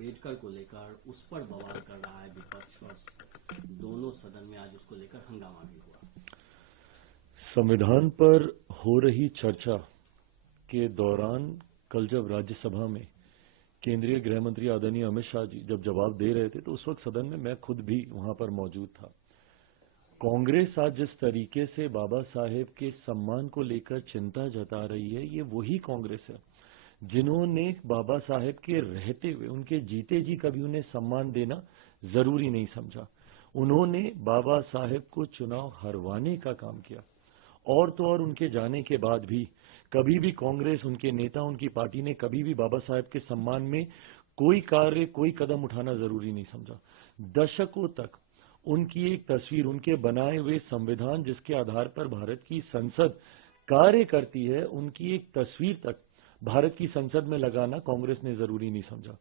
अंबेडकर को लेकर उस पर बवाल कर रहा है विपक्ष और दोनों सदन में आज उसको लेकर हंगामा भी हुआ। संविधान पर हो रही चर्चा के दौरान कल जब राज्यसभा में केंद्रीय गृह मंत्री आदरणीय अमित शाह जी जब जवाब दे रहे थे तो उस वक्त सदन में मैं खुद भी वहां पर मौजूद था। कांग्रेस आज जिस तरीके से बाबा साहेब के सम्मान को लेकर चिंता जता रही है, ये वही कांग्रेस है जिन्होंने बाबा साहेब के रहते हुए उनके जीते जी कभी उन्हें सम्मान देना जरूरी नहीं समझा। उन्होंने बाबा साहेब को चुनाव हरवाने का काम किया और तो और उनके जाने के बाद भी कभी भी कांग्रेस, उनके नेता, उनकी पार्टी ने कभी भी बाबा साहेब के सम्मान में कोई कार्य, कोई कदम उठाना जरूरी नहीं समझा। दशकों तक उनकी एक तस्वीर, उनके बनाए हुए संविधान जिसके आधार पर भारत की संसद कार्य करती है, उनकी एक तस्वीर तक भारत की संसद में लगाना कांग्रेस ने जरूरी नहीं समझा।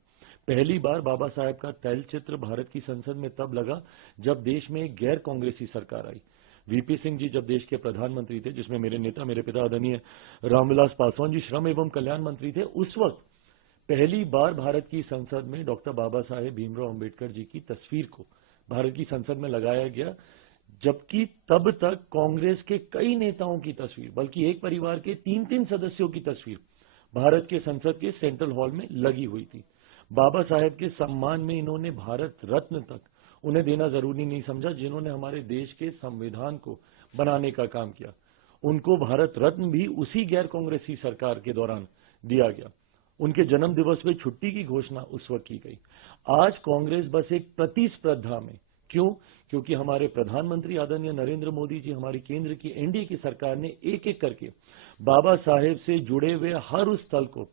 पहली बार बाबा साहेब का तैलचित्र भारत की संसद में तब लगा जब देश में एक गैर कांग्रेसी सरकार आई। वीपी सिंह जी जब देश के प्रधानमंत्री थे, जिसमें मेरे नेता, मेरे पिता आदरणीय रामविलास पासवान जी श्रम एवं कल्याण मंत्री थे, उस वक्त पहली बार भारत की संसद में डॉक्टर बाबा साहेब भीमराव अंबेडकर जी की तस्वीर को भारत की संसद में लगाया गया, जबकि तब तक कांग्रेस के कई नेताओं की तस्वीर, बल्कि एक परिवार के 3-3 सदस्यों की तस्वीर भारत के संसद के सेंट्रल हॉल में लगी हुई थी। बाबा साहेब के सम्मान में इन्होंने भारत रत्न तक उन्हें देना जरूरी नहीं समझा, जिन्होंने हमारे देश के संविधान को बनाने का काम किया। उनको भारत रत्न भी उसी गैर कांग्रेसी सरकार के दौरान दिया गया। उनके जन्म दिवस पे छुट्टी की घोषणा उस वक्त की गई। आज कांग्रेस बस एक प्रतिस्पर्धा में, क्यों? क्योंकि हमारे प्रधानमंत्री आदरणीय नरेंद्र मोदी जी, हमारी केंद्र की एनडीए की सरकार ने एक एक करके बाबा साहेब से जुड़े हुए हर उस स्थल को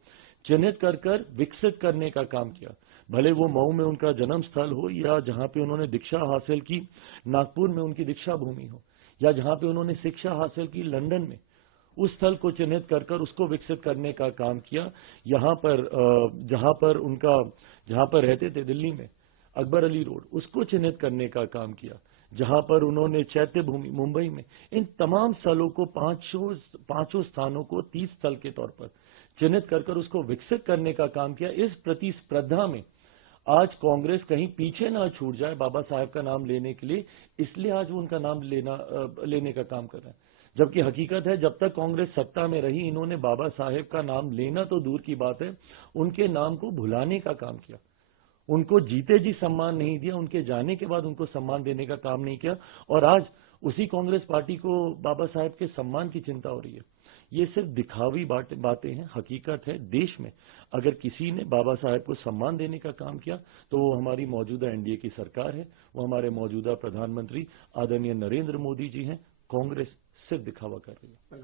चिन्हित कर विकसित करने का काम किया। भले वो मऊ में उनका जन्म स्थल हो, या जहां पे उन्होंने दीक्षा हासिल की नागपुर में उनकी दीक्षा भूमि हो, या जहां पे उन्होंने शिक्षा हासिल की लंदन में, उस स्थल को चिन्हित कर उसको विकसित करने का काम किया। यहां पर जहां पर रहते थे दिल्ली में अकबर अली रोड, उसको चिन्हित करने का काम किया। जहां पर उन्होंने चैत्य भूमि मुंबई में, इन तमाम स्थलों को, पांचों स्थानों को 30 स्थल के तौर पर चिन्हित कर उसको विकसित करने का काम किया। इस प्रतिस्पर्धा में आज कांग्रेस कहीं पीछे ना छूट जाए बाबा साहेब का नाम लेने के लिए, इसलिए आज वो उनका नाम लेने का काम कर रहे हैं। जबकि हकीकत है, जब तक कांग्रेस सत्ता में रही, इन्होंने बाबा साहेब का नाम लेना तो दूर की बात है, उनके नाम को भुलाने का काम किया। उनको जीते जी सम्मान नहीं दिया, उनके जाने के बाद उनको सम्मान देने का काम नहीं किया। और आज उसी कांग्रेस पार्टी को बाबा साहेब के सम्मान की चिंता हो रही है। ये सिर्फ दिखावी बातें हैं। हकीकत है, देश में अगर किसी ने बाबा साहेब को सम्मान देने का काम किया तो वो हमारी मौजूदा एनडीए की सरकार है, वो हमारे मौजूदा प्रधानमंत्री आदरणीय नरेंद्र मोदी जी हैं। कांग्रेस सिर्फ दिखावा कर रही है।